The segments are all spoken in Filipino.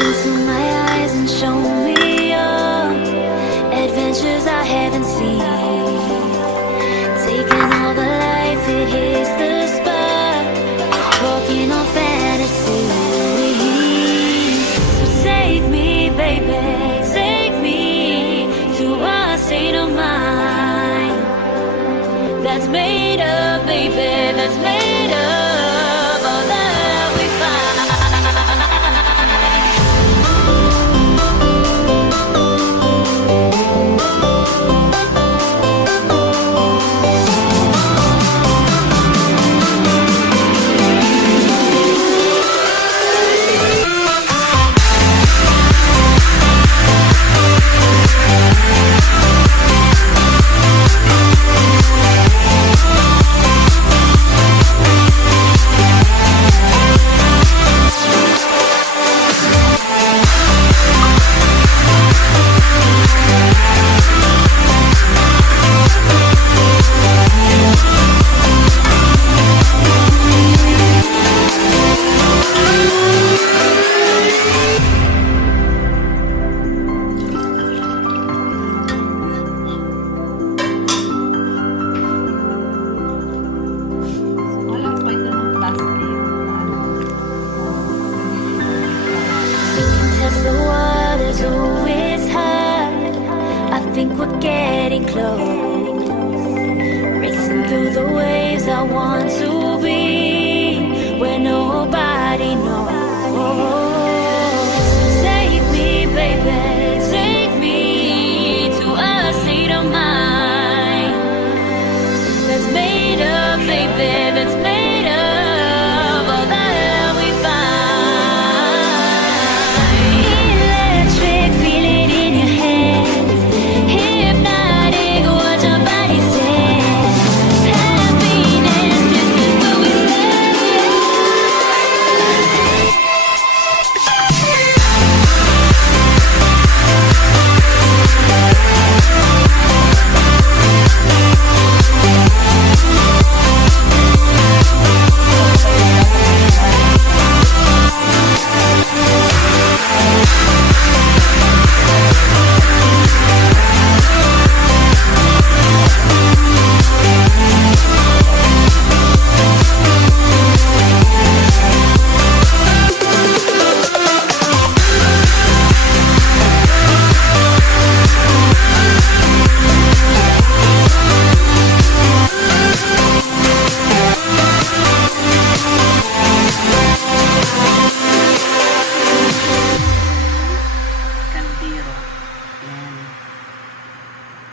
into my eyes and show me your adventures I haven't seen. Taking all the life, it hits the spot. Walking on fantasy. So take me, baby, take me to a state of mind that's made up, baby, that's made up all that we find.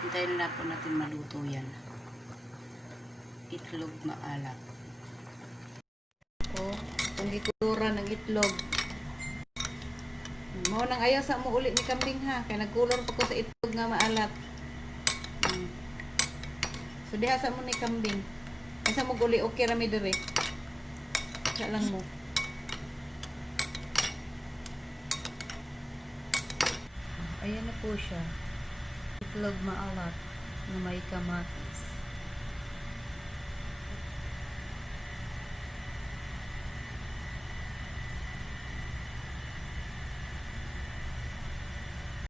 Hintayin na po natin maluto yan. Itlog maalat. O, itong gikulura ng itlog. Mao nang ayaw sa mo ulit ni kambing ha. Kaya nagkulor pa ko sa itlog nga maalat. So diha sa mo ni kambing. Asa mo guli okay rami dire. Siya lang mo. Ayan na po siya. Itlog maalat na may kamat.